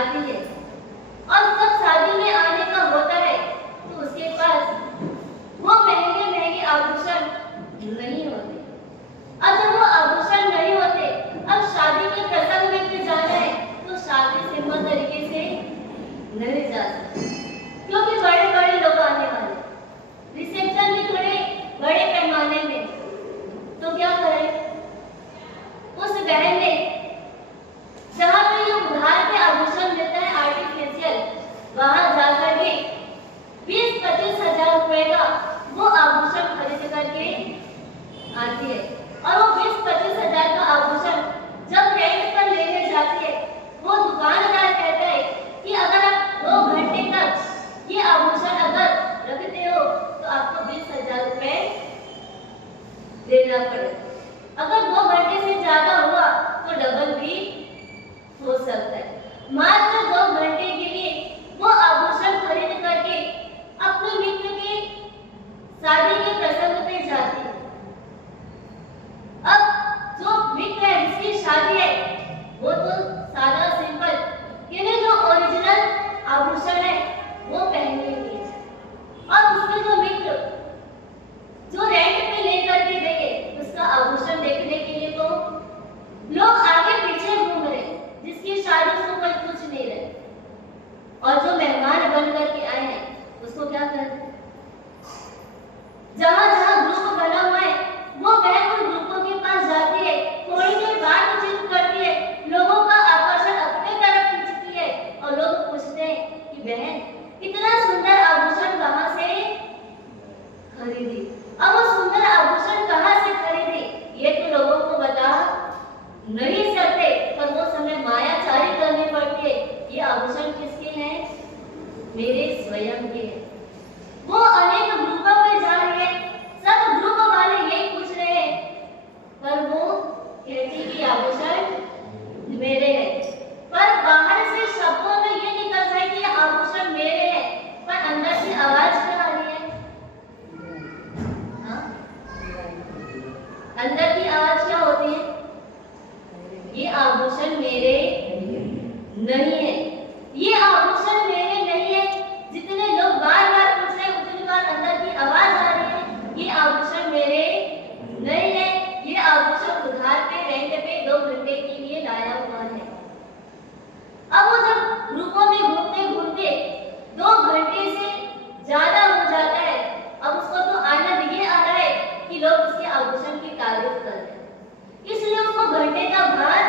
आती है और जब शादी में आने का होता है तो उसके पास वो महंगे महंगे आभूषण नहीं होते। अब जब वो आभूषण नहीं होते, अब शादी के प्रसंग में भी जाना है तो शादी सिंपल तरीके से नहीं जा सकते, क्योंकि बड़े बड़े लोग आने वाले, रिसेप्शन भी थोड़े बड़े पैमाने में। तो क्या करें? उस बहन ने जहाँ पे ये उधार पे आभूषण मिलता है आर्टिफिशियल, वहां जाकर के 20-25 हजार रुपए का वो आभूषण खरीद करके आती है। और वो 20-25 हजार का आभूषण जब रेंट पर लेने जाती है, वो दुकानदार कहता है कि अगर आप 2 घंटे तक ये आभूषण अगर रखते हो तो आपको 20,000 रुपए देना पड़ेगा। अगर 2 घंटे से ज्यादा हुआ तो डबल भी हो सकता है। मात्र 2 घंटे के लिए वो आभूषण खरीद करके अपने मित्र के शादी के प्रसंग पे जाती है। अब जो मित्र है, जिसकी शादी है, वो तो सादा सिंपल यानी जो ओरिजिनल आभूषण है वो पहनेंगे। और उसके जो मित्र जो रेंट पे लेकर के गए, उसका आभूषण देखने के लिए तो लोग आगे पीछे घूम रहे, जिसकी शादी उसको कोई कुछ नहीं रहे। और जो मेहमान बन करके आए हैं उसको क्या करते? जहां जहां ग्रुप बना हुआ है वो बहन उन ग्रुपों के पास जाती है, थोड़ी देर बातचीत करती है, लोगों का आकर्षण अपने तरफ खींचती है और लोग पूछते हैं कि बहन इतना सुंदर आभूषण कहां से खरीदी? अब वो सुंदर आभूषण कहां से खरीदी ये तो लोगों को बता नहीं सकते, पर वो समय मायाचारी करनी पड़ती है। ये आभूषण किसके हैं? मेरे स्वयं के हैं। वो अनेक ग्रुपों में जा रहे हैं, सब ग्रुप वाले यही पूछ रहे हैं, पर वो कहती कि आभूषण मेरे हैं। पर बाहर से शब्दों में ये निकलता है कि आभूषण मेरे हैं, पर अंदर से आवाज क्या आ रही है? हाँ? अंदर की आवाज क्या होती है? ये आभूषण मेरे नहीं है, ये आभूषण मेरे नहीं है। जितने लोग बार बार पूछ रहे हैं उतनी बार अंदर की आवाज आ रही है, ये आभूषण मेरे नहीं है, ये आभूषण उधार पे रेंट पे 2 घंटे के लिए लाया हुआ है। अब वो जब ग्रुपों में घूमते घूमते 2 घंटे से ज्यादा हो जाता है, अब उसको तो आनंद ये आ रहा है कि लोग उसके आभूषण की तारीफ कर रहे हैं, इसलिए उसको घंटे का भार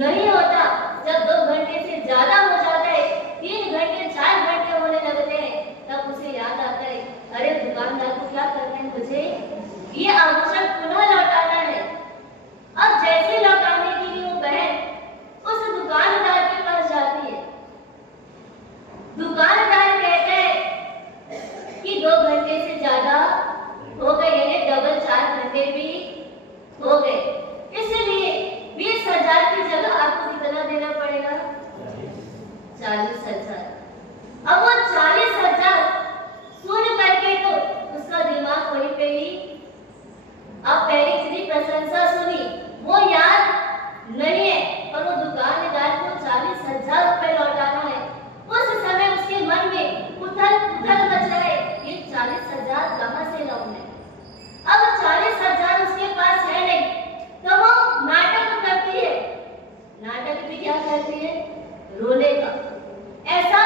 नहीं होता। जब 2 घंटे से ज्यादा हो जाता है, 3 घंटे 4 घंटे होने लगते हैं, तब उसे याद आता है, अरे दुकानदार को क्या करना है, मुझे ये आभूषण पुनः लौटाना है। अब जैसे लौटाने के लिए वो बहन उस दुकानदार के पास जाती है, दुकानदार कहता है कि 2 घंटे से ज्यादा हो गए, यानी डबल 4 घंटे भी हो गए, इसलिए 20,000 की जगह आपको कितना देना पड़ेगा? 40,000। अब वो 40,000 सुन करके तो उसका दिमाग वहीं पे ही, अब पहले इतनी प्रशंसा सुनी वो याद नहीं है, पर वो दुकानदार को 40,000 रुपए लौटाना है। उस समय उसके मन में उथल पुथल मच रहा है, ये 40,000 कहां से लाऊं मैं? अब 40,000 उसके पास है नहीं, तो वो नाटक करती है। नाटक भी क्या करती है? रोने का। ऐसा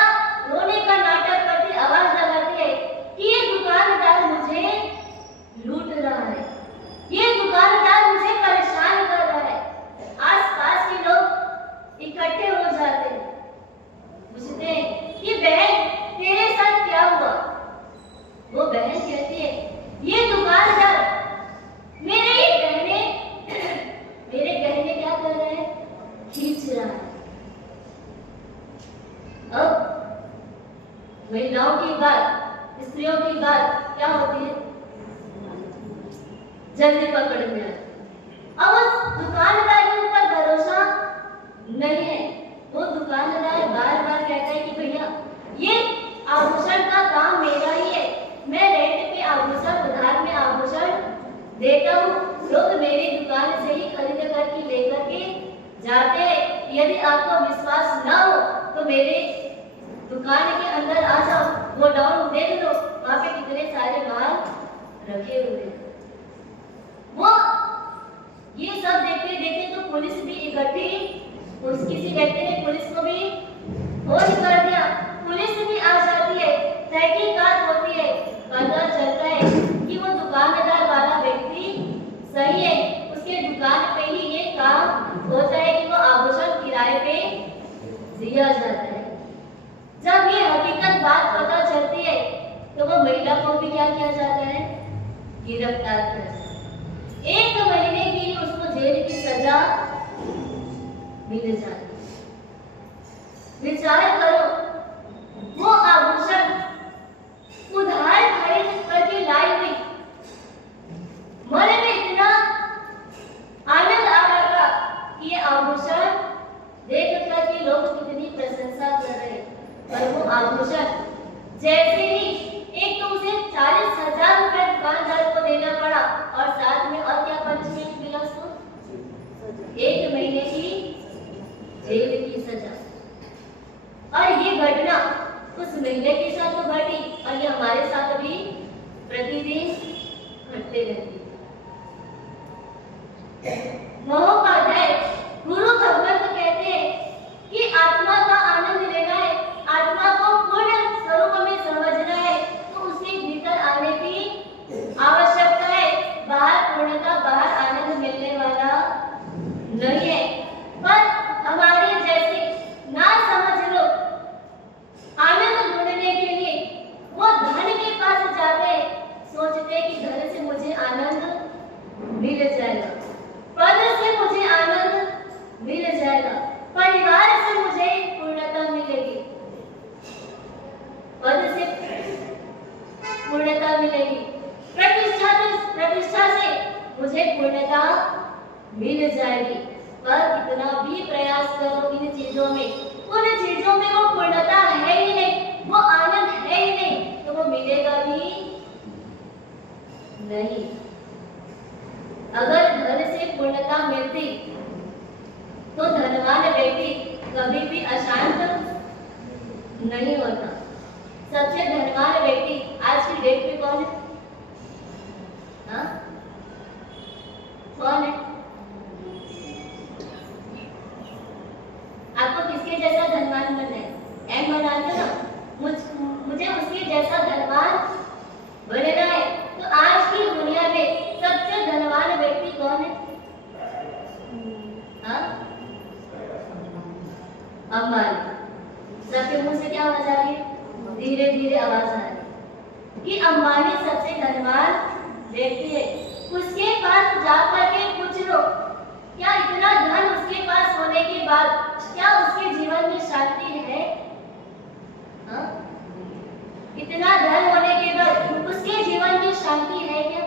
रोने का नाटक करती, आवाज लगाती है कि ये दुकानदार मुझे लूट रहा है, ये दुकानदार मुझे परेशान कर रहा है। आसपास के लोग इकट्ठे हो जाते हैं, पूछते हैं कि बहन तेरे साथ क्या हुआ? वो बहन कहती है, ये दुकानदार मेरे गहने क्या कर रहे हैं? खींच रहा है। अब महिलाओं की बात, स्त्रियों की बात क्या होती है? जल्दी पकड़ में आती। अब उस दुकानदार के ऊपर भरोसा नहीं है। वो दुकानदार बार बार कहता है कि भैया ये आभूषण का काम मेरा ही है, मैं रेंट पे आभूषण, उधार में आभूषण देता हूँ, लोग मेरी दुकान से ही खरीद करके लेकर के जाते हैं। यदि आपको विश्वास न हो मेरे दुकान के अंदर आ जाओ, गोडाउन देख लो, वहां पे कितने सारे माल रखे हुए हैं। वो ये सब देखते देखते तो पुलिस भी इकट्ठी, किसी व्यक्ति ने पुलिस को भी फोन कर दिया, पुलिस भी आ जाती है, तहकीकात होती है, पता चलता है कि वो दुकानदार वाला व्यक्ति सही है, उसके दुकान पे ही ये काम होता है कि वो आभूषण किराए पे दिया जाता है। जब ये हकीकत बात पता चलती है तो वो महिला को भी क्या किया जाता है, गिरफ्तार किया जाता है। 1 महीने के लिए उसको जेल की सजा मिल जाती है। विचार करो, वो आभूषण उधार खरीद करके लाई हुई, मन में इतना आनंद आ रहा था कि ये आभूषण देख कर के लोग कितनी प्रशंसा कर रहे हैं, पर वो आभूषण जैसे ही, एक तो उसे 40,000 रुपए दुकानदार को देना पड़ा और साथ में और क्या पनिशमेंट मिला उसको, 1 महीने की जेल की सजा। और ये घटना उस महिला के साथ तो घटी और ये हमारे साथ भी प्रतिदिन घटते रहती है। महोपाध्याय गुरु भगवत कहते हैं कि आत्मा का आनंद लेना है, आत्मा को पूर्ण स्वरूप में समझना है तो उसके भीतर आने की आवश्यकता है। बाहर पूर्णता, बाहर आनंद मिलने वाला नहीं है। पर हमारे जैसे ना समझ लोग आनंद ढूंढने के लिए वो धन के पास जाते हैं, सोचते हैं कि धन से मुझे आनंद मिल जाएगा, पद से मुझे आनंद मिल जाएगा, परिवार से मुझे पूर्णता मिलेगी, पद से पूर्णता मिलेगी, प्रतिष्ठा से मुझे पूर्णता मिल जाएगी। पर कितना भी प्रयास करो इन चीजों में, उन चीजों में वो पूर्णता है ही नहीं, वो आनंद है ही नहीं, तो वो मिलेगा भी नहीं। अगर धन से पूर्णता मिलती तो धनवान व्यक्ति कभी भी अशांत नहीं होता। सबसे धनवान व्यक्ति आज की डेट में कौन है? हाँ? कौन है? आपको किसके जैसा धनवान बनना है? एम बना दो ना, मुझे उसके जैसा धनवान बनना है। तो आज की दुनिया में सबसे धनवान व्यक्ति कौन है? हाँ? अंबानी। सबके मुंह से क्या आवाज आ रही है? धीरे धीरे आवाज आ रही है कि अंबानी सबसे धनवान व्यक्ति है। उसके पास जाकर के पूछ लो, क्या इतना धन उसके पास होने के बाद क्या उसके जीवन में शांति है? हाँ? इतना धन होने के बाद उसके जीवन में शांति है क्या?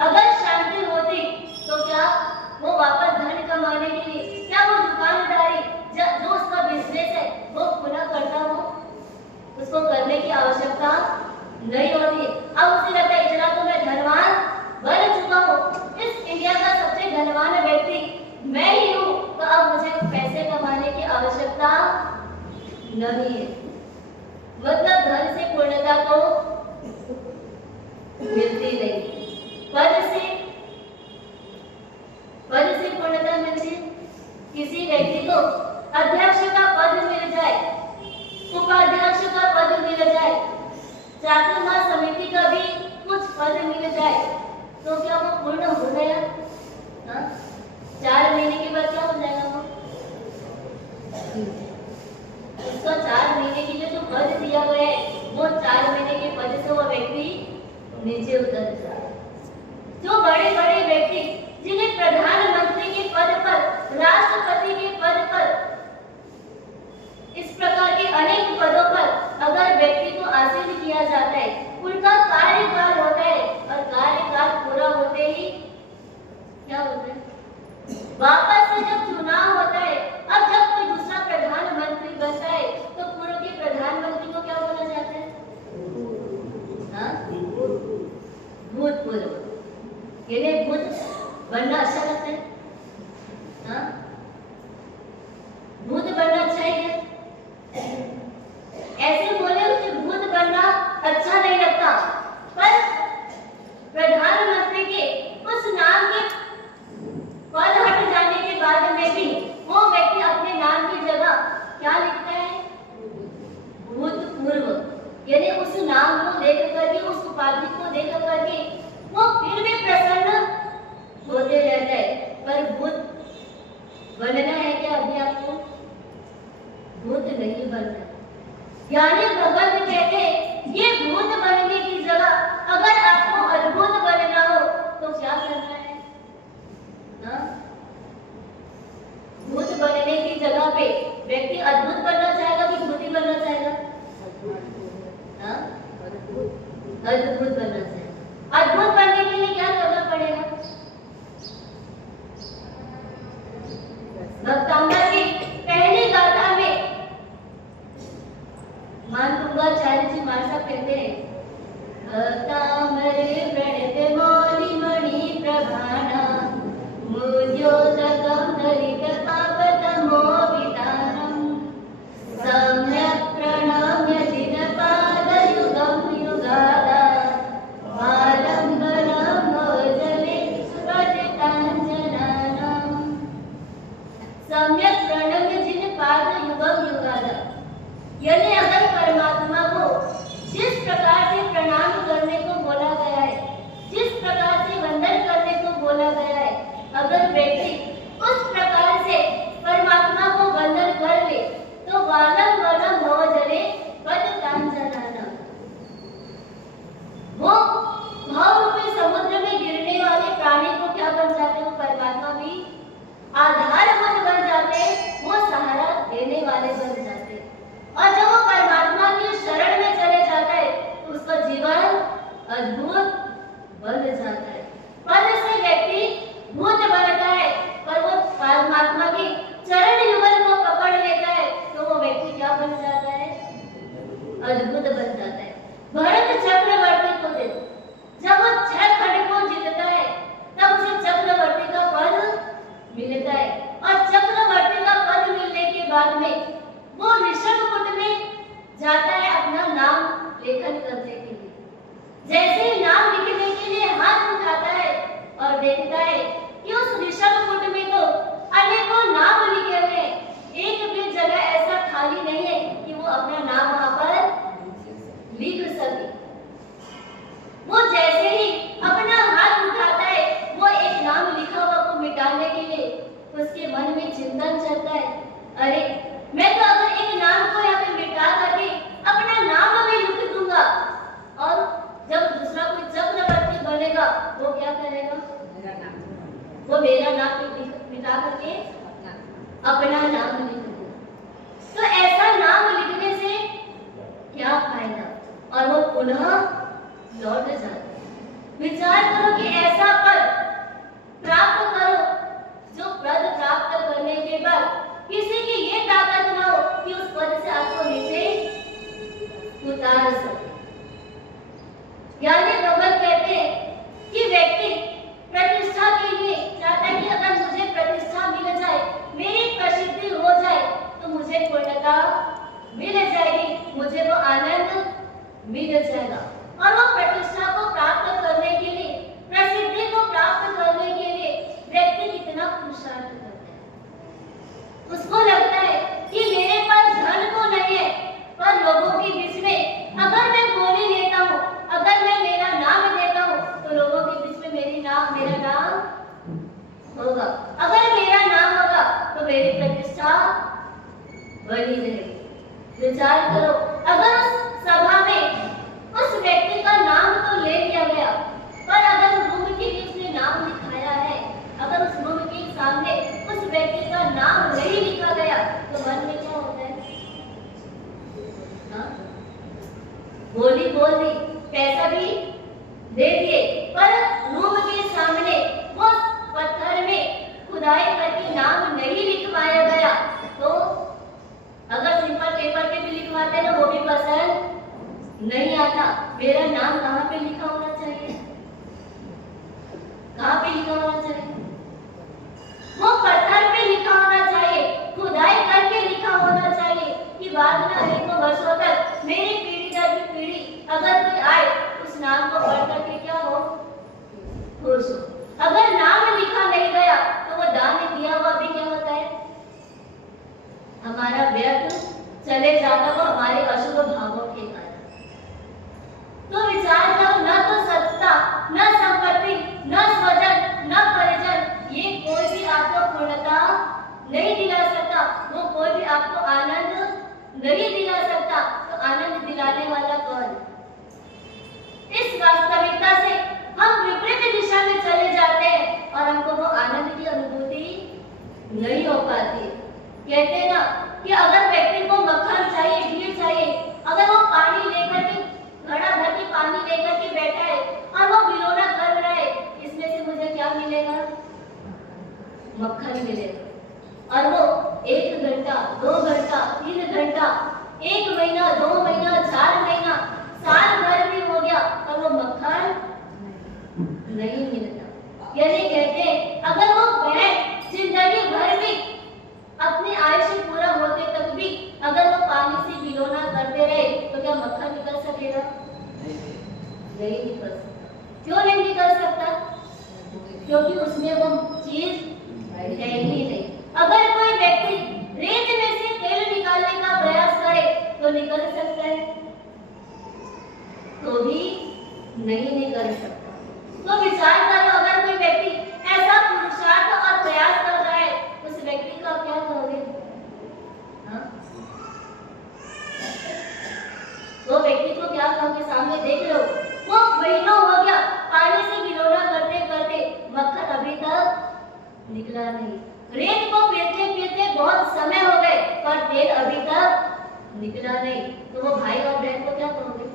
अगर शांति होती तो क्या वो वापस धन कमाने के लिए, क्या वो दुकानदारी जो उसका बिजनेस है वो पूरा करता हो? उसको करने की आवश्यकता नहीं होती। अब उसे लगता है इतना तो मैं धनवान बन चुका हूँ, इस इंडिया का सबसे धनवान व्यक्ति मैं ही हूँ, तो अब मुझे पैसे कमाने की आवश्यकता नहीं है। मतलब धन से पूर्णता तो मिलती नहीं, पद से पूर्णता मिलती। किसी व्यक्ति को अध्यक्ष का पद मिल जाए, उपाध्यक्ष का पद मिल जाए, चातुर्मास समिति का भी कुछ पद मिल जाए, तो क्या वो पूर्ण हो गया? हाँ? 4 महीने के बाद क्या हो जाएगा वो? उसको 4 महीने के लिए जो पद दिया गया है, वो 4 महीने के पद से वो व्यक्ति नीचे उतर जाए। जो बड़े बड़े व्यक्ति जिन्हें प्रधानमंत्री के पद पर, राष्ट्रपति के पद पर, इस प्रकार के अनेक पदों पर अगर व्यक्ति को आसीन किया जाता है, उनका कार्यकाल होता है और कार्यकाल पूरा होते ही क्या होता है? वापस से जब चुनाव होता है, अब जब कोई दूसरा प्रधानमंत्री बनता है तो पूर्व के प्रधानमंत्री को क्या बोला जाता है? हाँ? भूतपूर्व। यानी बुद्ध नहीं बनना। यानी भगवत कहते हैं ये भूत बनने की जगह अगर आपको अद्भुत बनना हो तो क्या करना है? हाँ? भूत बनने की जगह पे व्यक्ति अद्भुत बनना चाहेगा कि भूत ही बनना चाहेगा? हाँ? अद्भुत बनना चाहेगा। अद्भुत बनने के लिए क्या करना पड़ेगा? भक्तांगा की पहली गाथा में मानतुंगाचार्य जी मासा कहते हैं, भक्तामरे प्रणत मौलि मणि प्रभाना मुद्योतकं धरित पापतमो विदानम् सम्यक् प्रणम्य जिनपादयुगं युगादा आलम्बनं भवजले पतिताञ्जनानाम्। सम्यक् प्रणम्य जिनपादयुगं युगादा, यानी अगर परमात्मा को जिस प्रकार से प्रणाम करने को बोला गया है, जिस प्रकार से वंदन करने को बोला गया है, अगर व्यक्ति उस प्रकार से परमात्मा को वंदन कर ले तो वालम वलम भव जले पतिताञ्जनानाम्, वो भाव रूपी समुद्र में गिरने वाले प्राणी को क्या बन जाते हैं? परमात्मा भी आधारभूत बन जाते हैं, वो सहारा देने वाले बन जाते हैं। और जब वो परमात्मा की शरण में चले जाता है तो उसका जीवन अद्भुत बन जाता है। पद से व्यक्ति भूत बनता है, पर वो परमात्मा की चरण युगल को पकड़ लेता है तो वो व्यक्ति क्या बन जाता है? अद्भुत बन जाता है। भरत चक्रवर्ती को देखो, जब वो 6 खंड को जीतता है तब उसे चक्रवर्ती का पद मिलता है, और चक्रवर्ती का पद मिलने के बाद में वो ऋषभकूट में जाता है अपना नाम लेखन करने के लिए। जैसे ही नाम लिखने के लिए हाथ उठाता है और देखता है कि उस ऋषभकूट में तो अनेकों नाम लिखे हुए हैं, एक भी जगह ऐसा खाली नहीं है कि वो अपना नाम वहां पर लिख सके। वो जैसे ही अपना हाथ उठाता है वो एक नाम लिखा हुआ को मिटाने के लिए उसके मन में चिंतन चलता है, अरे मैं तो अगर एक नाम को यहाँ पे मिटा करके अपना नाम मैं लिख दूंगा, और जब दूसरा कोई चक्रवर्ती बनेगा वो क्या करेगा? वो मेरा नाम मिटा करके अपना नाम लिख दूंगा। तो ऐसा नाम लिखने से क्या फायदा? और वो पुनः लौट जाता है। विचार करो कि ऐसा पद प्राप्त करो जो पद प्राप्त करने के बाद किसी की ये ताकत ना हो कि उस पद से आपको नीचे उतार सके। यानी भगवान कहते हैं कि व्यक्ति प्रतिष्ठा के लिए चाहता है कि अगर मुझे प्रतिष्ठा मिल जाए, मेरी प्रसिद्धि हो जाए तो मुझे पूर्णता मिल जाएगी, मुझे वो आनंद मिल जाएगा। और वो प्रतिष्ठा को प्राप्त करने के लिए, प्रसिद्धि को प्राप्त करने के लिए व्यक्ति कितना पुरुषार्थ करता है। उसको लगता है कि मेरे पास धन तो नहीं है, पर लोगों के बीच में अगर मैं बोली लेता हूँ, अगर मैं मेरा नाम देता हूँ तो लोगों के बीच में मेरा नाम होगा। अगर मेरा नाम होगा तो मेरी प्रतिष्ठा बनी रहेगी। विचार करो, अगर उस सभा में उस व्यक्ति का नाम तो ले लिया गया, पर अगर रूम के लिए उसने नाम लिखाया है, अगर उस रूम के सामने उस व्यक्ति का नाम नहीं लिखा गया तो मन में क्या होता है? बोली बोल दी, पैसा भी दे दिए, पर रूम के सामने वो पत्थर में खुदाई करके नाम नहीं लिखवाया गया, तो अगर सिंपल पेपर पे भी लिखवाते ना वो भी पसंद नहीं आता। मेरा नाम कहाँ पे लिखा होना चाहिए? कहाँ पे लिखा होना चाहिए? वो पत्थर पे लिखा होना चाहिए, खुदाई करके लिखा होना चाहिए कि बाद में अनेकों वर्षों तक मेरी पीढ़ी दर पीढ़ी अगर कोई आए उस नाम को पढ़ करके क्या हो? खुश हो। अगर नाम लिखा नहीं गया तो वो दान दिया हुआ भी क्या होता है? हमारा व्यर्थ चले जाता, वो हमारे अशुभ भावों के कारण। तो विचार करो, न तो सत्ता, न संपत्ति, न स्वजन, न परिजन, ये कोई भी आपको पूर्णता नहीं दिला सकता, वो कोई भी आपको आनंद नहीं दिला सकता तो आनंद दिलाने वाला कौन? इस वास्तविकता से हम विपरीत दिशा में चले जाते हैं और हमको वो आनंद की अनुभूति नहीं हो पाती। कहते हैं ना कि अगर व्यक्ति को मक्खन चाहिए, घी चाहिए, अगर वो पानी लेकर के घड़ा भर के पानी लेकर के बैठा है और वो बिलोना कर रहा है, इसमें से मुझे क्या मिलेगा? मक्खन मिलेगा। और वो 1 घंटा, 2 घंटा, 3 घंटा, 1 महीना, 2 महीना, 4 महीना, साल भर भी हो गया और वो मक्खन नहीं मिलता। यानी कहते हैं अगर वो बैठ जिंदगी भर भी अपने आयुष्य पूरा होते तक भी अगर वो पानी से बिलोना करते रहे तो क्या मक्खन निकल सकेगा? नहीं निकल सकता। क्यों नहीं निकल सकता? क्योंकि उसमें वो चीज है ही नहीं। अगर कोई व्यक्ति रेत में से तेल निकालने का प्रयास करे तो निकल सकता है? तो भी नहीं निकल सकता। तो विचार करो, अगर कोई व्यक्ति ऐसा पुरुषार्थ और प्रयास कर रहा है उस व्यक्ति का क्या करोगे? वो व्यक्ति को क्या कहोगे? सामने देख लो, वो महीनों हो गया पानी से बिलोना करते करते मक्खन अभी तक निकला नहीं। रेत को पीते पीते बहुत समय हो गए पर तेल अभी तक निकला नहीं। तो वो भाई और बहन को क्या कहोगे?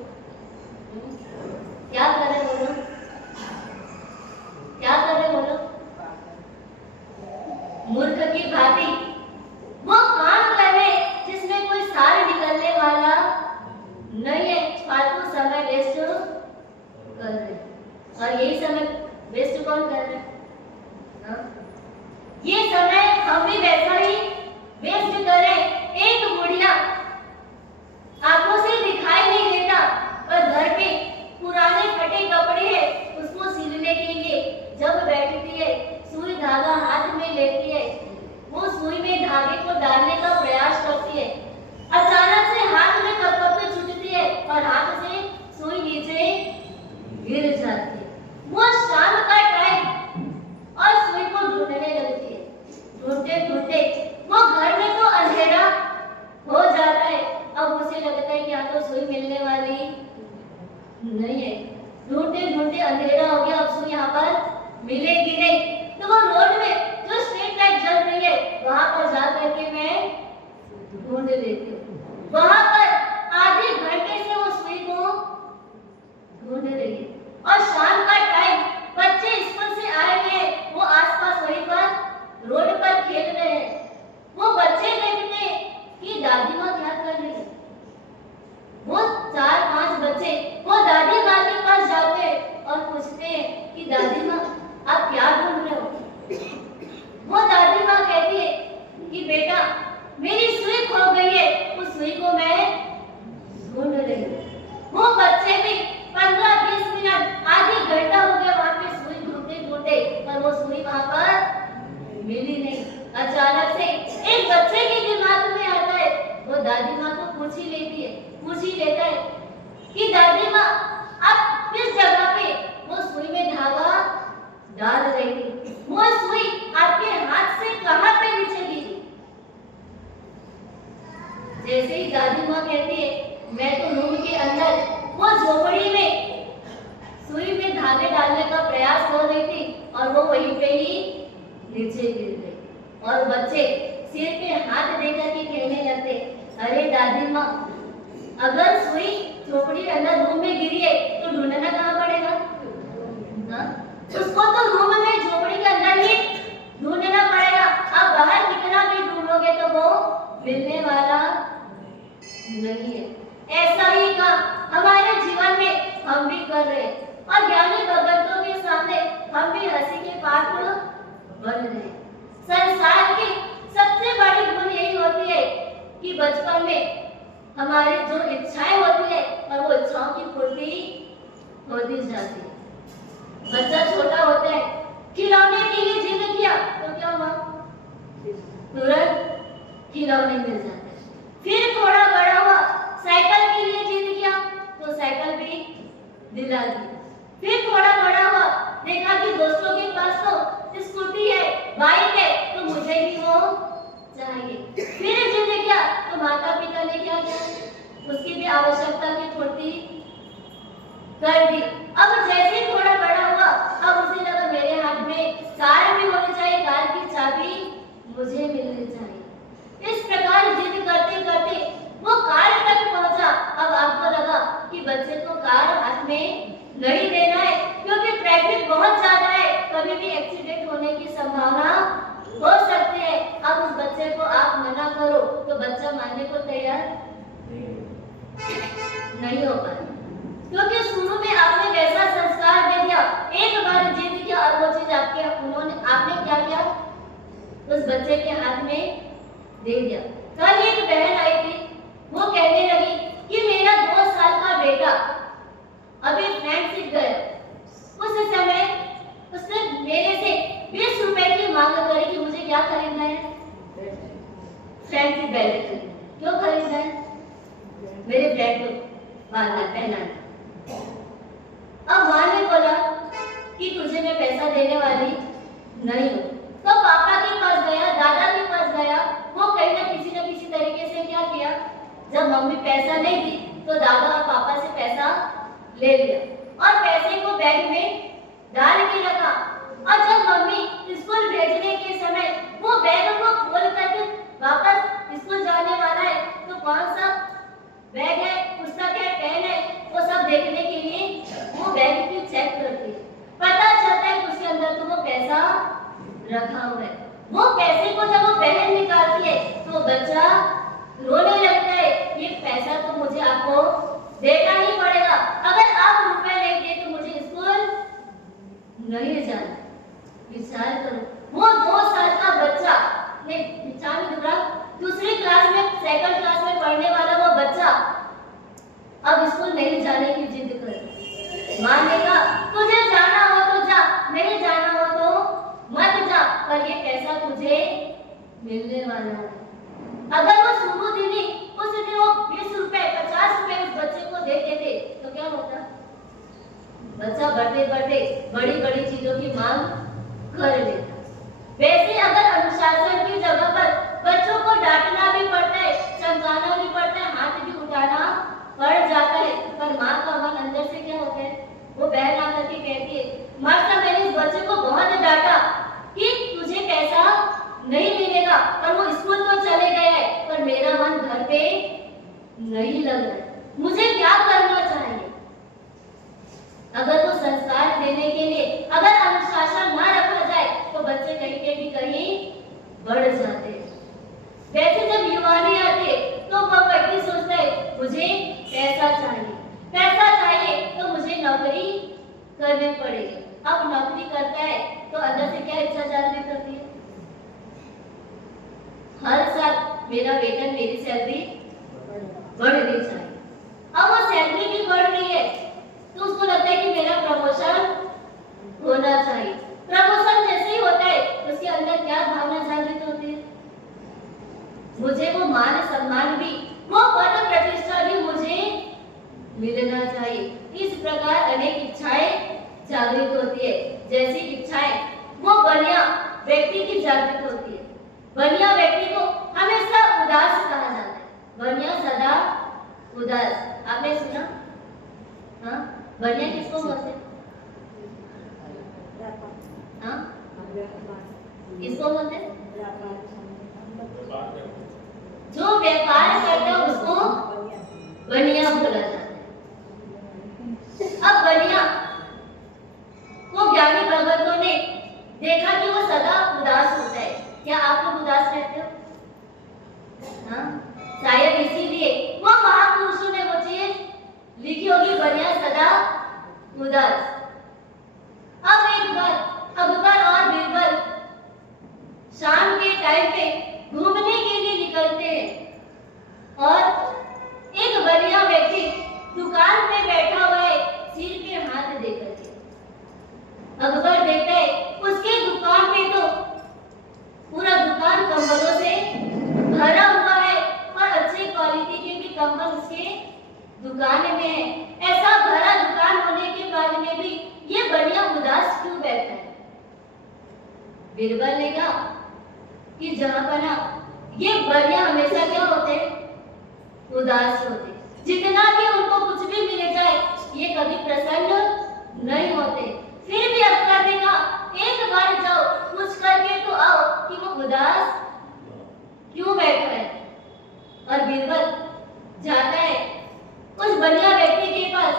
क्या करे बोलो? क्या करे बोलो? मूर्ख की भांति वो काम करे जिसमें कोई सार निकलने वाला नहीं है, फालतू समय वेस्ट कर रहे। और यही समय वेस्ट कौन कर रहे हैं? ये समय हम भी वैसा ही वेस्ट करें। एक बुढ़िया आंखों से दिखाई नहीं देता पर घर पे पुराने फटे कपड़े है, उसको सिलने के लिए जब बैठती है सुई धागा हाथ में लेती है, वो सुई में धागे को डालने का प्रयास करती है। अचानक से हाथ में कपकपी छूटती है और हाथ से सुई नीचे गिर जाती है। वो शाम का टाइम और सुई को ढूंढने लगती है। ढूंढते ढूंढते वो घर में तो अंधेरा हो जाता है। अब उसे लगता है कि यहाँ तो सुई मिलने वाली नहीं है। ढूंढते ढूंढते अंधेरा हो गया, अब सुई यहाँ पर मिलेगी नहीं। तो वो रोड में जो स्ट्रीट लाइट जल रही है वहां पर जा करके मैं ढूंढ लेती हूँ। वहां पर आधे घंटे से वो सुई को ढूंढ रही है और शाम का टाइम, बच्चे स्कूल से आए हुए हैं, वो आसपास वहीं पर रोड पर खेल रहे हैं। वो बच्चे देखते कि दादी माँ क्या कर रही है। वो 4-5 बच्चे वो दादी माँ के पास जाते हैं और पूछते हैं कि दादी माँ आप क्या ढूंढ रहे हो? वो दादी माँ कहती है कि बेटा मेरी सुई खो गई है, उस सुई को मैं ढूंढ रही हूँ। वो बच्चे भी 15-20 मिनट, आधी घंटा हो गया वहां पे सुई ढूंढते ढूंढते पर वो सुई वहां पर मिली नहीं। अचानक से एक बच्चे के दिमाग में आता है, वो दादी माँ को पूछ ही लेता है कि दादी माँ आप किस जगह पे वो सुई में धागा डाल रही थी? वो सुई आपके हाथ से कहां पे नीचे गिरी? जैसे ही दादी माँ कहती है मैं तो रूम के अंदर वो झोपड़ी में सुई में धागे डालने का प्रयास कर रही थी और वो वहीं पे ही नीचे गिर गई। और बच्चे सिर पे हाथ देकर के कहने लगते, अरे दादी माँ अगर सुई झोपड़ी के अंदर रूम में गिरी है तो ढूंढना कहाँ पड़ेगा? उसको तो रूम में झोपड़ी के अंदर ही ढूंढना पड़ेगा। अब बाहर कितना भी ढूंढोगे तो वो मिलने वाला नहीं है। ऐसा ही काम हमारे जीवन में हम भी कर रहे हैं और ज्ञानी भगवंतों के सामने हम भी हंसी के पात्र बन रहे हैं। संसार की सबसे बड़ी भूल यही होती है कि बचपन में हमारी जो इच्छाएं होती है और वो इच्छाओं की पूर्ति होती जाती है। बच्चा छोटा होता है, खिलौने के लिए जिद किया तो क्या हुआ? तुरंत खिलौने मिल जाते हैं। फिर थोड़ा बड़ा हुआ, साइकिल के लिए जिद किया तो साइकिल भी दिला दी। फिर थोड़ा बड़ा हुआ, देखा कि दोस्तों के पास तो स्कूटी है, बाइक है, तो मुझे भी वो चाहिए। फिर जिद किया तो माता पिता ने क्या आवश्यकता की पूर्ति कर दी। अब जैसे ही थोड़ा बड़ा हुआ, अब उसे लगा मेरे हाथ में कार भी होनी चाहिए, कार की चाबी मुझे मिलनी चाहिए। इस प्रकार जिद करते करते वो कार तक पहुंचा। अब आपको लगा कि बच्चे को कार हाथ में नहीं देना है, क्योंकि ट्रैफिक बहुत ज्यादा है, कभी भी एक्सीडेंट होने की संभावना हो सकती है। अब उस बच्चे को आप मना करो तो बच्चा मानने को तैयार नहीं हो पाए, क्योंकि शुरू में आपने वैसा संस्कार दे दिया, एक बार जिद किया और वो चीज आपने क्या किया, उस बच्चे के हाथ में दे दिया। कल एक बहन आई थी, वो कहने लगी कि मेरा 2 साल का बेटा अभी फ्रेंडशिप गया, उस समय उसने मेरे से 20 रुपए की मांग करी कि मुझे क्या खरीदना है, फ्रेंडशिप बैग। क्यों खरीदना है? मेरे फ्रेंड को बांधना पहनाना। अब माँ ने बोला कि तुझे मैं पैसा देने वाली नहीं हूँ। तो पापा के पास गया, दादा के पास गया, वो कहीं ना किसी तरीके से क्या किया, जब मम्मी पैसा नहीं दी तो दादा और पापा से पैसा ले लिया और पैसे को बैग में डाल के रखा। और जब मम्मी स्कूल भेजने के समय वो बैग को खोल करके वापस स्कूल जाने वाला है, तो कौन सा बैग है, पुस्तक है, पेन है, वो सब देखने के लिए वो बैग की चेक करती है। पता चलता है कि उसके अंदर तो वो पैसा रखा हुआ है। वो पैसे को जब वो बहन निकालती है तो बच्चा रोने लगता है, ये पैसा तो मुझे आपको देना ही पड़ेगा, अगर आप रुपए नहीं दे तो मुझे स्कूल नहीं जाना। विचार करो, वो 2 साल का बच्चा, दूसरी क्लास में, सेकंड क्लास में पढ़ने वाला वो बच्चा अब स्कूल नहीं जाने की जिद कर। माँ ने कहा तुझे जाना हो तो जा, नहीं जाना हो तो मत जा, पर ये पैसा तुझे मिलने वाला है। अगर वो शुरू दिन ही उस दिन वो 20 रुपए 50 रुपए उस बच्चे को दे देते तो क्या होता? बच्चा बढ़ते बढ़ते बड़ी बड़ी चीजों की मांग कर लेता। वैसे अगर अनुशासन की जगह पर बच्चों को डांटना भी पड़ता है, चमकाना भी पड़ता है, हाथ भी उठाना पड़ जाता है, पर माँ का मन अंदर से क्या होता है? वो बहन आकर के कहती है, मास्टर मैंने इस बच्चे को बहुत डांटा कि तुझे पैसा नहीं मिलेगा, पर वो स्कूल तो चले गए हैं, पर मेरा मन घर पे नहीं लग रहा है, मुझे क्या करना चाहिए? अगर वो संस्कार देने के लिए अगर अनुशासन ना रखा जाए तो बच्चे कहीं के भी कहीं बढ़ जाते हैं। वैसे जब युवानी आती है तो वह व्यक्ति सोचता है मुझे पैसा चाहिए तो मुझे नौकरी करनी पड़ेगी। अब नौकरी करता है तो अंदर से क्या इच्छा जागृत करती है? हर साल मेरा वेतन, मेरी सैलरी बढ़नी चाहिए। अब वो सैलरी भी बढ़ रही है तो उसको लगता है कि मेरा प्रमोशन होना चाहिए। प्रमोशन जैसे ही होता है उसके अंदर क्या भावना जागृत होती है? मुझे वो मान सम्मान भी, वो पद प्रतिष्ठा भी मुझे मिलना चाहिए। इस प्रकार अनेक इच्छाएं जागृत होती है। जैसी इच्छाएं वो बनिया व्यक्ति की जागृत होती है। बनिया व्यक्ति को हमेशा उदास कहा जाता है। बनिया सदा उदास, आपने सुना? हाँ, बनिया किसको बोलते हैं? हाँ, किसको बोलते हैं? जो व्यापार करता है उसको बनिया बोला जाता है। अब बनिया को ज्ञानी भगवतों ने देखा कि वो सदा उदास होता है। क्या आप लोग उदास रहते हो? हाँ, शायद इसीलिए वो महापुरुषों ने वो चीज लिखी होगी, बनिया सदा उदास। अब एक बार अकबर और बीरबल शाम के टाइम पे घूमने के लिए निकलते हैं और एक बनिया व्यक्ति दुकान पे बैठा हुआ है, सिर पे हाथ देकर के। अकबर देखता है उसके दुकान पे तो पूरा दुकान कंबलों से भरा हुआ है और अच्छी क्वालिटी के भी कंबल उसके दुकान में है। ऐसा भरा दुकान होने के बाद में भी ये बनिया उदास क्यों बैठा है? बीरबल ने कहा कि जहां पर ना ये बनिया हमेशा क्या होते हैं? उदास होते। जितना भी उनको कुछ भी मिल जाए ये कभी प्रसन्न नहीं होते। फिर भी अकबर ने कहा एक बार जाओ कुछ करके तो आओ कि वो उदास क्यों बैठा है। और बीरबल जाता है उस बनिया व्यक्ति के पास।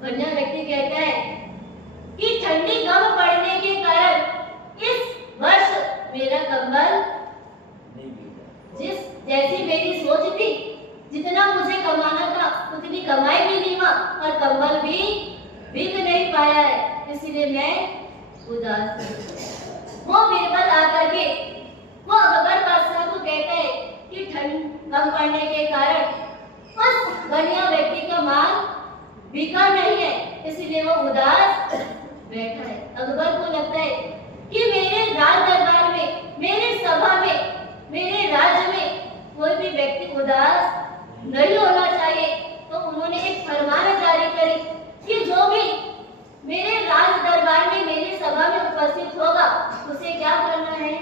बनिया व्यक्ति कहता है कि ठंडी कम पड़ने के कारण इस वर्ष मेरा कंबल जैसी मेरी सोच थी, जितना मुझे कमाना था उतनी कमाई भी नहीं हुआ और कंबल भी बिक नहीं पाया है, इसलिए मैं उदास हूं। वो बीरबल आकर के वो अकबर बादशाह को कहता है कि ठंड कम पड़ने के कारण उस बनिया व्यक्ति का माल बिका नहीं है, इसलिए वो उदास बैठा है। अकबर को लगता है कि मेरे राज दरबार में, मेरे सभा में, मेरे राज्य में कोई भी व्यक्ति उदास नहीं होना चाहिए। तो उन्होंने एक फरमान जारी करी कि जो भी मेरे राज दरबार में, मेरी सभा में उपस्थित होगा उसे क्या करना है,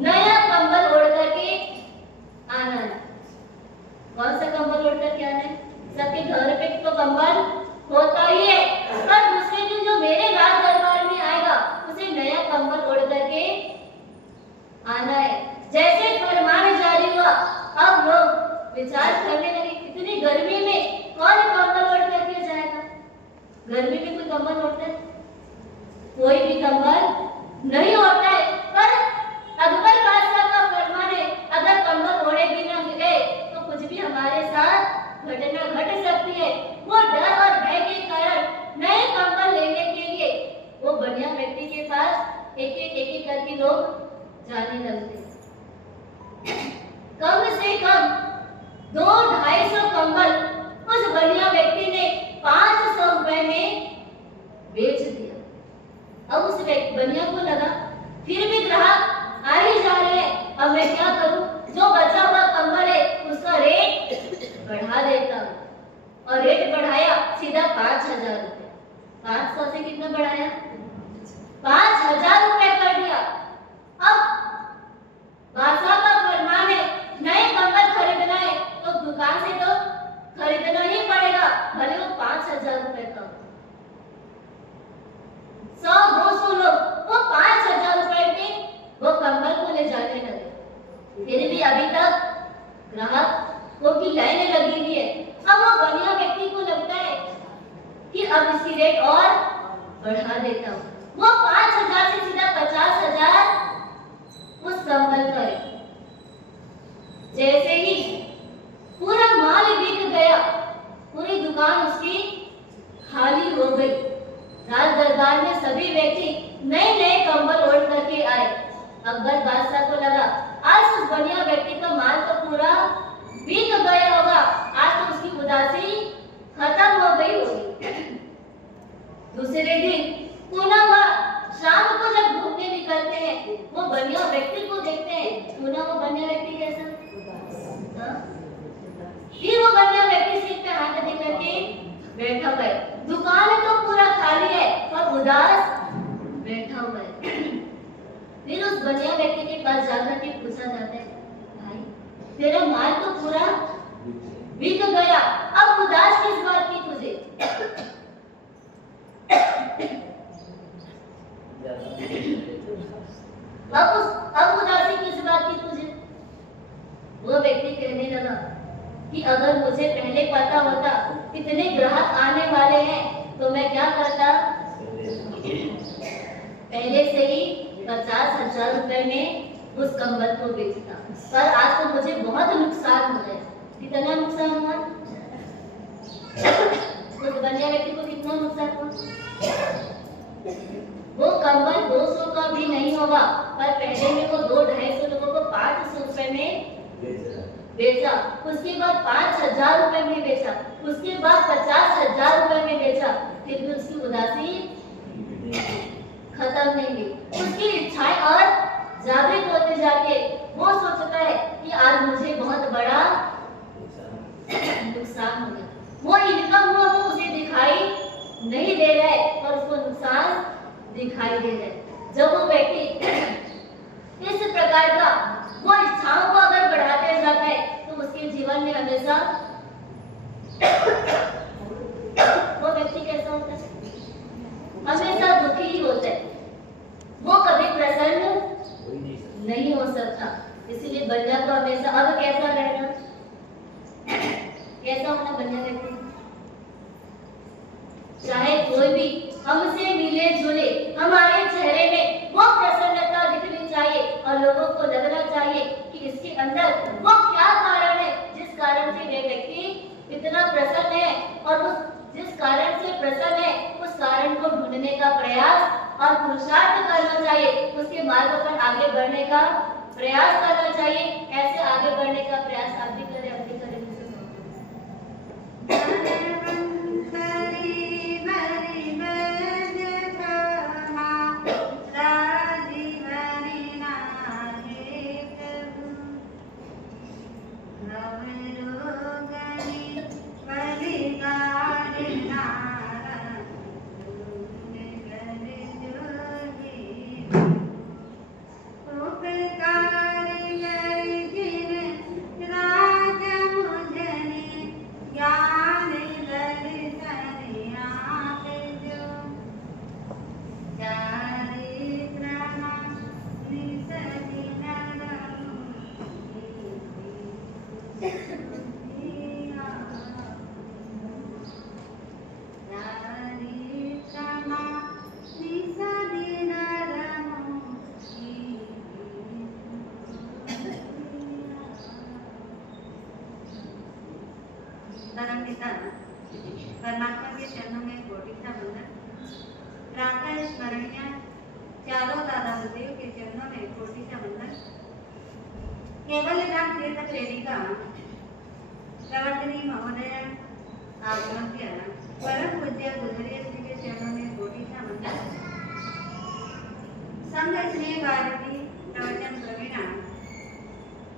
नया कंबल ओढ़ करके आना है। कौन सा कंबल ओढ़ करके आना है? सबके घर पे तो कंबल होता ही है, पर दूसरे दिन जो मेरे राज दरबार में आएगा उसे नया कंबल ओढ़ करके आना है। जैसे फरमान जारी हुआ अब लोग विचार करने लगे इतनी गर्मी में कौन कंबल ओढ़ करके जाएगा। गर्मी में कोई कंबल ओढ़ता है? कोई भी कंबल नहीं होता है। पर अकबर बादशाह का फरमान है अगर कंबल ओढ़े बिना गए तो कुछ भी हमारे साथ घटना घट सकती है। वो डर और भय के कारण नए कंबल लेने के लिए वो बनिया व्यक्ति के पास एक एक करके लोग जाने लगते। कम से कम 200-250 कंबल उस बनिया व्यक्ति ने 500 रुपए में बेच दिया। अब उस बनिया को लगा फिर भी ग्राहक आ ही जा रहे हैं, अब मैं क्या करूं, जो बचा हुआ कंबल है उसका रेट बढ़ा देता हूं। और रेट बढ़ाया सीधा 5000 रुपए। 500 से कितना बढ़ाया? 5000 रुपए कर दिया। अब बादशाह का फरमान है नए कंबल खरीदना है तो दुकान से तो खरीदना ही पड़ेगा, भले वो 5000 रुपए का। 100-200 लोग वो 5000 रुपए में वो कंबल को ले जाने लगे। फिर भी अभी तक ग्राहकों की लाइनें लगी हुई है। अब वो बनिया व्यक्ति को लगता है कि अब इसकी रेट और बढ़ा देता हूँ। वो 5000 से सीधा 50000 उस कंबल का है। जैसे ही पूरा माल बिक गया, पूरी दुकान उसकी खाली हो गई। राज दरबार में सभी व्यक्ति नए नए कंबल ओढ़ करके आए। अकबर बादशाह को लगा आज उस बनिया व्यक्ति का माल तो पूरा बिक गया होगा, आज तो उसकी उदासी खत्म हो गई होगी। दूसरे दिन पुनः वह शाम को जब घूमने निकलते हैं वो बनिया व्यक्ति को देखते हैं। पुनः वो बनिया व्यक्ति कैसा? फिर वो बनिया व्यक्ति सिर पे हाथ दे करके बैठा हुआ है। दुकान तो पूरा खाली है और उदास बैठा हुआ है। फिर उस बनिया व्यक्ति के पास जाकर के पूछा जाता है भाई तेरा माल तो पूरा बिक गया, अब उदास किस बात की तुझे? अब उदासी किस बात की तुझे? वो व्यक्ति कहने लगा कि अगर मुझे पहले पता होता इतने ग्राहक आने वाले हैं तो मैं क्या करता, पहले से ही 50,000 रुपए में उस कंबल को बेचता। पर आज तो मुझे बहुत नुकसान हो गया। कितना नुकसान हुआ? उस बनिया व्यक्ति को कितना नुकसान हुआ? वो कंबल 200 का भी नहीं होगा, पर पहले में वो 200-250 लोगों को 500 रुपए में बेचा, उसके बाद 5000 रुपए में बेचा, उसके बाद 50,000 रुपए में बेचा। फिर भी उसकी उदासी खत्म नहीं हुई। उसकी इच्छाएं और जागृत होते जाके वो सोचता है कि आज मुझे बहुत बड़ा नुकसान हो गया। वो इनकम हुआ वो उसे दिखाई नहीं दे रहा है और उसको नुकसान दिखाई दे रहा है। जब वो व्यक्ति इस प्रकार का वो इच्छाओं को अगर बढ़ाते जाता है तो उसके जीवन में हमेशा नहीं हो सकता। इसीलिए बंजा तो हमेशा अब कैसा रहना, कैसा होना बंजा व्यक्ति, चाहे कोई भी हमसे मिले जुले हमारे चेहरे में वो प्रसन्नता दिखनी चाहिए और लोगों को लगना चाहिए कि इसके अंदर वो क्या कारण है जिस कारण से वे व्यक्ति इतना प्रसन्न है, और उस जिस कारण से प्रसन्न है उस कारण को ढूंढने का प्रयास और पुरुषार्थ करना चाहिए, उसके मार्ग पर आगे बढ़ने का प्रयास करना चाहिए। ऐसे आगे बढ़ने का प्रयास आप भी करें, आप भी करें। परमात्मा के चरणों में कोटि सा वंदन। प्रातः स्मरणीय चारों दादा गुरुदेव के चरणों में कोटि सा वंदन। केवल राम तीर्थ प्रेरिका प्रवर्तनी महोदय आगमन परम पूज्य गुरुदेव श्री के चरणों में कोटि सा वंदन। संघ स्नेह भारती प्रवचन प्रवीणा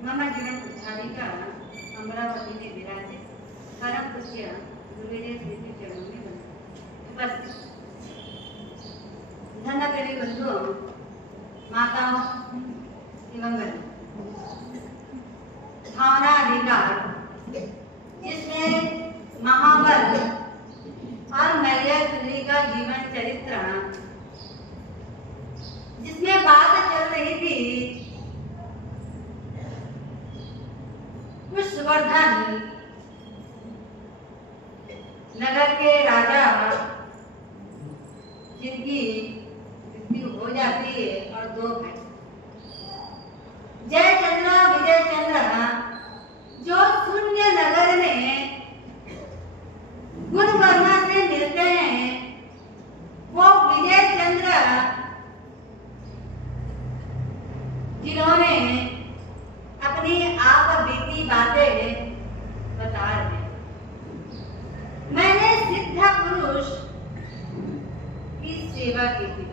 मम जीवन उद्धारिका अमरावती में विराजित परम पूज्य गुरुदेव श्री के चरणों में उपस्थित धन्य प्रेमी बंधुओं, माताओं एवं बहनों, भावना अधिकार जिसमें महाबल और मैरिया सुंदरी का जीवन चरित्र, जिसमें बात चल रही थी पुष्पवर्धन नगर के राजा जिनकी मृत्यु हो जाती है और दो भाई जयचंद्र विजयचंद्र जो शून्य नगर में गुणवर्मा से मिलते हैं, वो विजयचंद्र जिन्होंने अपनी आप बीती बातें बता रहे हैं। मैंने सिद्ध पुरुष की सेवा की थी।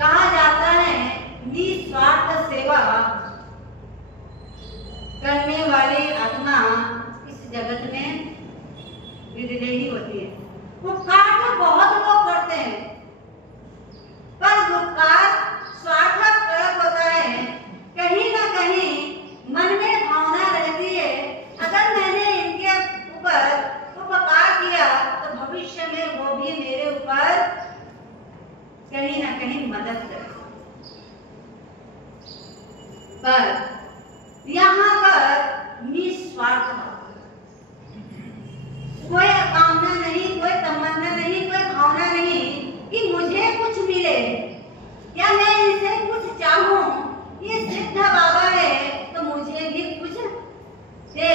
कहा जाता है निस्वार्थ सेवा करने वाली आत्मा इस जगत में विरली होती है। उपकार तो बहुत लोग करते हैं, पर उपकार स्वार्थपरक होता है। कहीं ना कहीं मन में भावना रहती है, अगर मैंने इनके ऊपर उपकार किया तो भविष्य में वो भी मेरे ऊपर कहीं ना कहीं मदद करे। पर यहाँ पर निस्वार्थ कोई कामना नहीं, कोई तमन्ना नहीं, कोई भावना नहीं कि मुझे कुछ मिले या मैं इनसे कुछ चाहूं। ये सिद्ध बाबा है तो मुझे भी कुछ दे,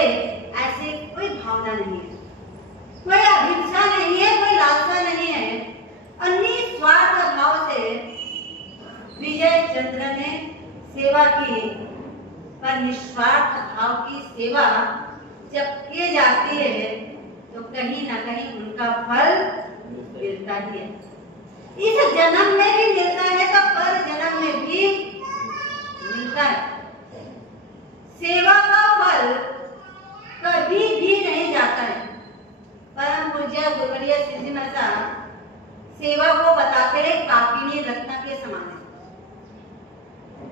ऐसे कोई भावना नहीं है, कोई अभिप्सा नहीं है, कोई लालसा नहीं है। और निस्वार्थ भाव से विजय चंद्र ने सेवा की, पर निस्वार्थ भाव की सेवा जब की जाती है तो कहीं ना कहीं उनका फल मिलता ही है। इस जन्म में भी मिलता है तो पर जन्म में भी मिलता है। सेवा का फल कभी भी नहीं जाता है। परम पूज्य गुरुवर्य सिद्धि महता सेवा को बताते हैं काकिनी रत्न के समान है।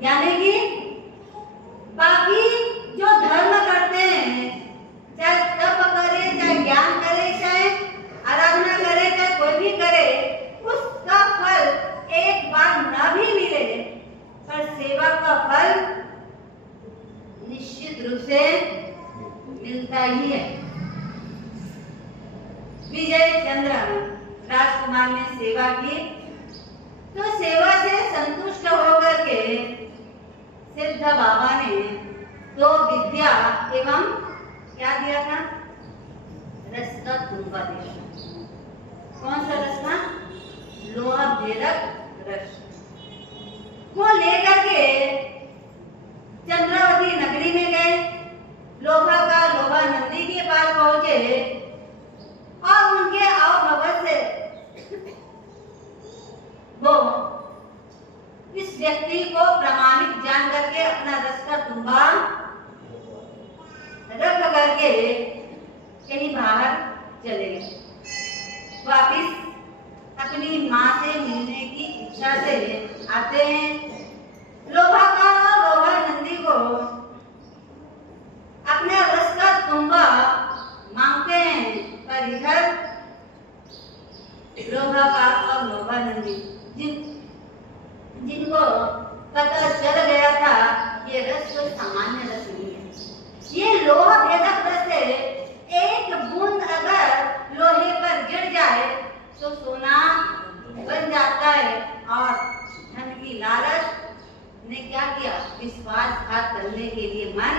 यानी कि बाकी जो धर्म करते हैं, चाहे तप करे, चाहे ज्ञान करे, चाहे आराधना करे, चाहे कोई भी करे, उसका फल एक बार न भी मिले, पर सेवा मिलता ही है। विजय चंद्र राजकुमार ने सेवा की, तो सेवा से संतुष्ट होकर के सिद्ध बाबा ने दो विद्या एवं क्या दिया था? रस का कुंभा दिया। कौन सा रस था? लोहा भेदक रस। वो लेकर के चंद्रावती नगरी में गए, लोभा का लोभा नंदी के पास पहुंचे और उनके आवभगत से वो इस व्यक्ति को प्रामाणिक जान करके अपना रस का कुंभा रख करके कहीं बाहर चले गए। वापिस अपनी माँ से मिलने की इच्छा से आते हैं। लोभा का लोभा नंदी को अपने रस का कुंभा मांगते हैं, पर इधर लोभा का और लोभा नंदी जिनको पता चल गया था ये रस कोई सामान्य रस नहीं है, ये लोहा भेदक रस है। एक बूंद अगर लोहे पर गिर जाए तो सोना बन जाता है। और धन की लालच ने क्या किया? विश्वासघात करने के लिए मन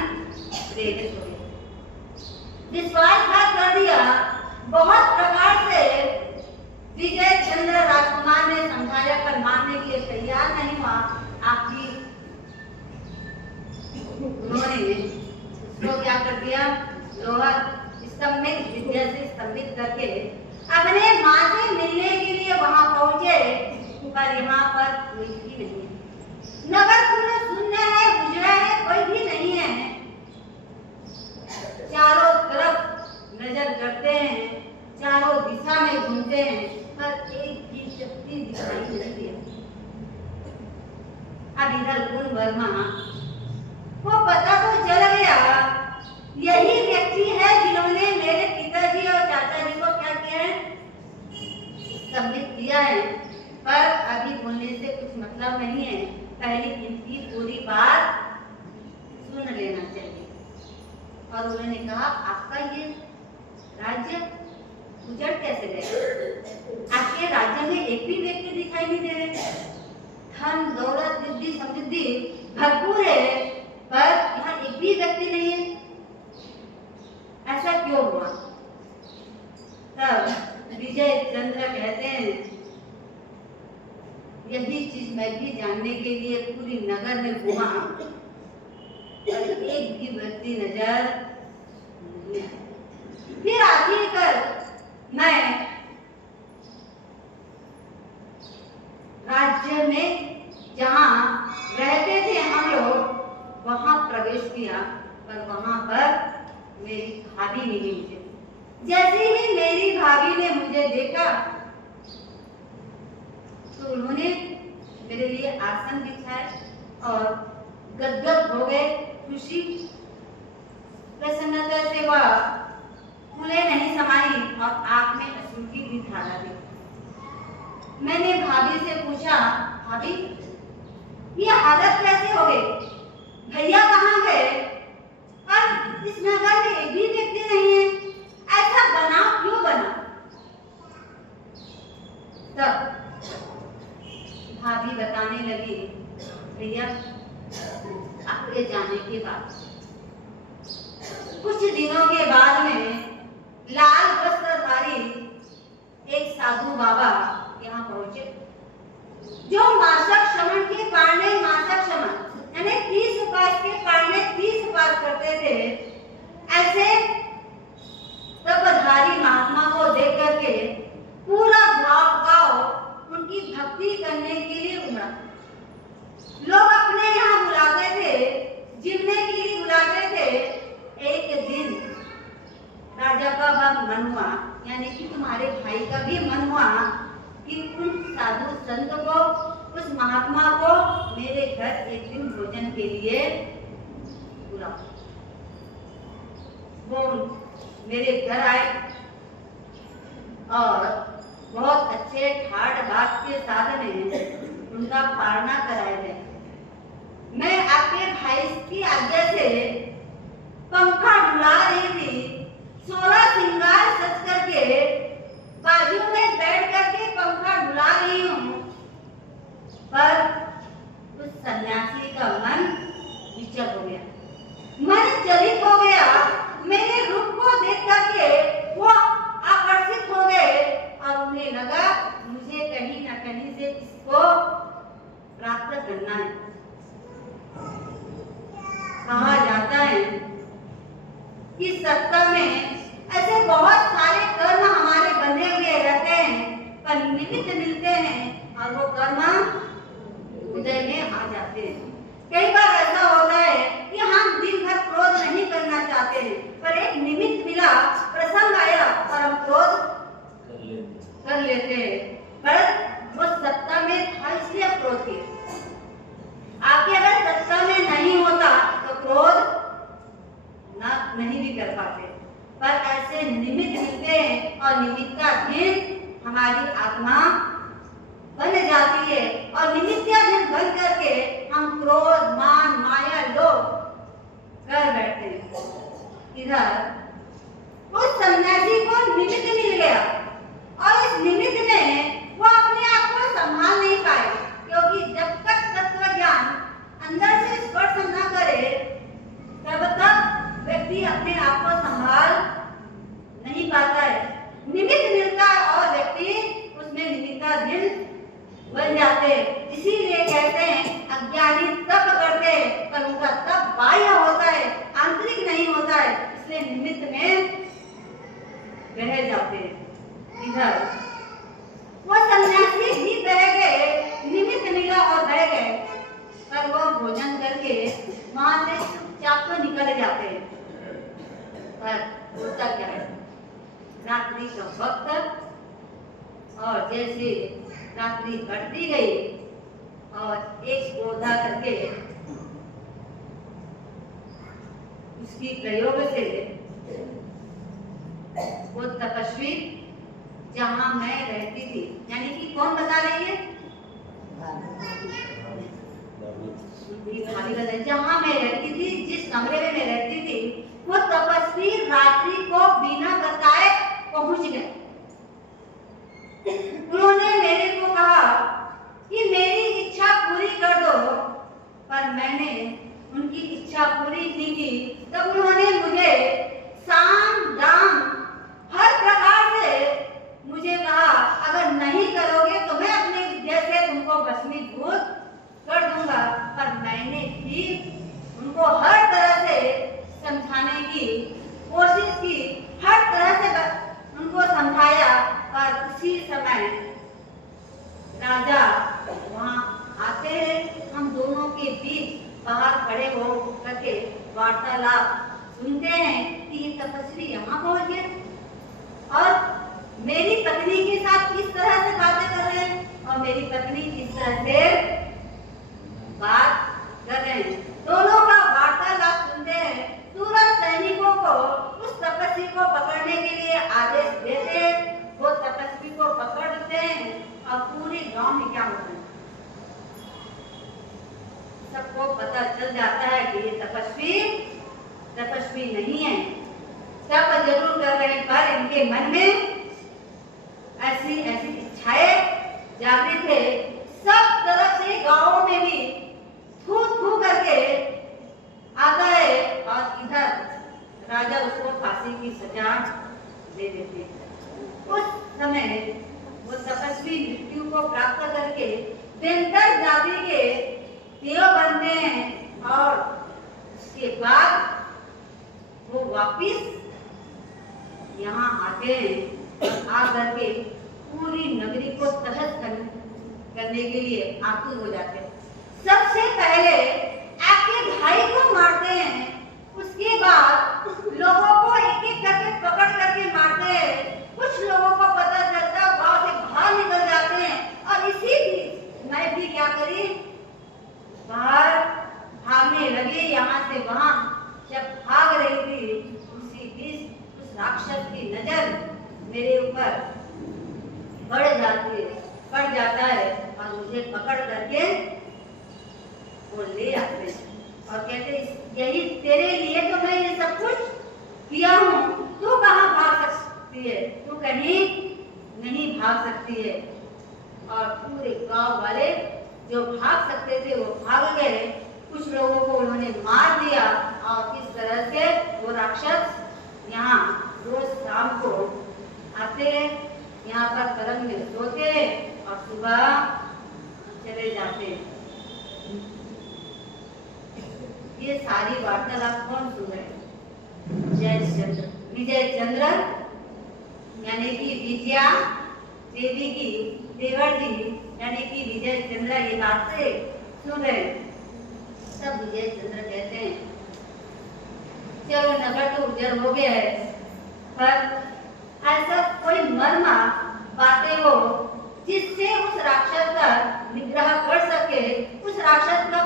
प्रेरित हो गया, विश्वासघात कर दिया। बहुत प्रकार से विजय चंद्र राजकुमार ने समझाया पर मानने के लिए तैयार नहीं हुआ। आखिर उन्होंने तो क्या कर दिया? लोहा स्तंभित विद्या से स्तंभित करके अपने माँ से मिलने के लिए वहां पहुंचे, पर यहाँ पर कोई भी नहीं है। नगर पूरा शून्य है, उजड़ा है, कोई भी नहीं है। चारों तरफ नजर करते हैं, चारों दिशा में घूमते हैं, पर एक भी शक्ति दिखाई नहीं दिया। अब इधर गुण वर्मा को पता तो चल गया यही व्यक्ति है जिन्होंने मेरे पिताजी और चाचा जी को क्या किया है? स्तंभित किया है। पर अभी बोलने से कुछ मतलब नहीं है, पहले इनकी पूरी बात सुन लेना चाहिए। और उन्होंने कहा आपका ये राज्य उजड़ कैसे गया? आपके राज्य में एक भी व्यक्ति दिखाई नहीं दे रहे, धन दौलत रिद्धि समृद्धि भरपूर है, पर यहाँ एक भी व्यक्ति नहीं है, ऐसा क्यों हुआ? तब विजय चंद्र कहते हैं यही चीज मैं भी जानने के लिए पूरी नगर में घूमा, पर एक भी व्यक्ति नजर नहीं आया। फिर आखिरकार मैं राज्य में जहाँ रहते थे हम लोग वहां प्रवेश किया, पर वहां पर मेरी भाभी मिली मुझे। जैसे ही मेरी भाभी ने मुझे देखा तो उन्होंने मेरे लिए आसन बिछाया और गदगद हो गए। खुशी प्रसन्नता से वह फूले नहीं समाई और आंख में अश्रु की भी धारा दी। मैंने भाभी से पूछा, भाभी ये हालत कैसे हो गई? भैया कहाँ गए? और इस नगर में एक भी व्यक्ति नहीं है, ऐसा बनाव क्यों बना? तब भाभी बताने लगी, भैया आपके जाने के बाद कुछ दिनों के बाद में लाल वस्त्रधारी एक साधु बाबा यहाँ पहुंचे, जो मासिक श्रवण के पारणे मासिक श्रवण यानी 30 उपास के पारणे 30 उपास करते थे। ऐसे तपधारी महात्मा को देख करके पूरा गांव उनकी भक्ति करने के लिए उमड़ा। लोग अपने यहाँ बुलाते थे, जिमने के लिए बुलाते थे। एक दिन राजा का मन हुआ, यानी कि तुम्हारे भाई का भी मन हुआ कि उन साधु संत को, उस महात्मा को मेरे घर एक दिन भोजन के लिए बुलाओ। वो मेरे घर आए और बहुत अच्छे ठाट बाट के साथ में उनका पारणा कराए गए। मैं आपके भाई की आज्ञा से पंखा डुला रही थी, 16 श्रृंगार सज करके बाजू में बैठ करके पंखा डुला रही हूँ, पर उस सन्यासी का मन विचल हो गया, मन चलित हो गया। मेरे रूप को देख करके वो आकर्षित हो गए और उन्हें लगा मुझे कहीं न कहीं से इसको प्राप्त करना है। कहा जाता है कि सत्ता में ऐसे बहुत सारे कर्म हमारे बंधे हुए रहते हैं, पर निमित्त मिलते हैं और वो कर्म उदय में आ जाते हैं। कई बार ऐसा होता है कि हम दिन भर क्रोध नहीं करना चाहते हैं, पर एक निमित्त मिला, प्रसंग आया और हम क्रोध कर लेते हैं। पर वो सत्ता में था इसलिए क्रोध किया। आपके अगर सत्ता में नहीं होता तो क्रोध नहीं भी कर पाते, पर ऐसे निमित्त मिलते हैं और निमित्ताधीन हमारी आत्मा बन जाती है और निमित्ताधीन बन करके हम क्रोध, मान, माया, लोभ कर बैठते हैं। इधर उस सन्यासी को निमित्त मिल गया और इस निमित्त में वो अपने आप को संभाल नहीं पाए, क्योंकि जब तक तत्व ज्ञान अंदर से स्पर्श न करे तब तक व्यक्ति अपने आप को संभाल नहीं पाता है। निमित्त मिलता है और व्यक्ति उसमें निमित्ताधीन बन जाते हैं। इसीलिए कहते हैं अज्ञानी तप करते हैं, पर उनका तप बाह्य होता है, आंतरिक नहीं होता है, इसलिए निमित्त में रह जाते हैं। इधर वो सन्यासी भी बह गए, निमित्त मिला और बह गए, पर वो भोजन करके वहां से चुपचाप तो निकल जाते हैं। पर होता क्या है, रात्रि का वक्त और जैसे रात्रि कटती गई और एक पौधा करके उसकी प्रयोग से वो तपस्वी जहां मैं रहती थी, यानी कि कौन बता रही है, जहां मैं रहती थी, जिस कमरे में मैं रहती थी, वो तपस्वी रात्रि को बिना बताए पहुंच गए। उन्होंने मेरे को कहा कि मेरी इच्छा पूरी कर दो, पर मैंने उनकी इच्छा पूरी नहीं की। तब उन्होंने मुझे साम दाम हर प्रकार से मुझे कहा अगर नहीं करोगे तो मैं अपने विद्या से तुमको भस्मीभूत कर दूंगा। पर मैंने भी उनको हर तरह से समझाने की कोशिश की, हर तरह से उनको समझाया, पर उसी समय राजा वहाँ आते हैं। हम दोनों के बीच बाहर खड़े हो करके वार्तालाप सुनते हैं कि ये तपस्वी यहाँ पहुँच गए और मेरी पत्नी के साथ किस तरह से बातें कर रहे हैं और मेरी पत्नी किस तरह से बात कर रहे हैं। दोनों का वार्तालाप सुनते हैं। तुरंत सैनिकों को उस तपस्वी को पकड़ने के लिए आदेश देते हैं। वो तपस्वी को पकड़ते हैं और पूरे गांव में क्या होता है, सबको पता चल जाता है कि ये तपस्वी नहीं है। सब जरूर कर रहे हैं, पर इनके मन में ऐसी इच्छाएं जागृत है। सब तरफ से गांवों में भी थू थू करके आता है और इधर राजा उसको फांसी की सजा दे देते हैं। उस समय वो तपस्वी मृत्यु को प्राप्त करके बेहतर जाति के देव बनते हैं और उसके बाद वो वापिस यहाँ आते हैं और आकर के पूरी नगरी को तहस करने के लिए आतुर हो जाते हैं। सबसे पहले आपके भाई को मारते हैं, उसके बाद लोगों को एक एक करके पकड़ करके मारते हैं। कुछ लोगों को पता चलता गांव से बाहर निकल जाते हैं और इसी बीच मैं भी क्या करी, बाहर भागने लगी यहाँ से वहां। जब भाग रही थी उसी बीच उस राक्षस की नजर मेरे ऊपर पड़ जाता है और मुझे पकड़ करके वो ले आते हैं और कहते यही तेरे लिए तो मैं ये सब कुछ किया हूँ। तू कहाँ भाग सकती है? तू कहीं नहीं भाग सकती है। और पूरे गांव वाले जो भाग सकते थे वो भाग गए। कुछ लोगों को उन्होंने मार दिया और इस तरह से वो राक्षस यहाँ रोज शाम को आते, यहाँ पर पलंग में सोते और सुबह चले जाते। ये सारी वार्तालाप कौन सुन रहे? विजय चंद्र यानी कि विजया देवी की देवर जी यानी कि विजय चंद्र ये बातें सुन रहे। तब विजय चंद्र कहते हैं चलो नगर तो उजड़ हो गया है, पर ऐसा कोई मर्मा बातें हो जिससे उस राक्षस का निग्रह कर सके, उस राक्षस का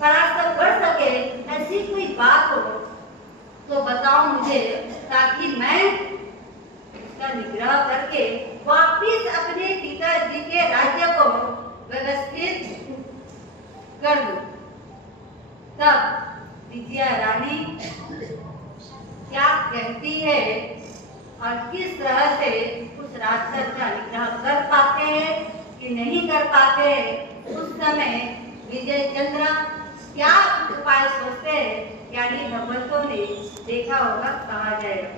परास्त कर सके, ऐसी कोई बात हो तो बताओ मुझे, ताकि मैं उसका निग्रह करके वापिस अपने पिताजी के राज्य को व्यवस्थित कर दूं। तब विजया रानी क्या कहती है और किस तरह से उस राक्षस का निग्रह कर पाते हैं कि नहीं कर पाते, उस समय विजय चंद्र क्या उपाय सोचते हैं, यानी भगवंतों ने देखा होगा, कहा जाएगा।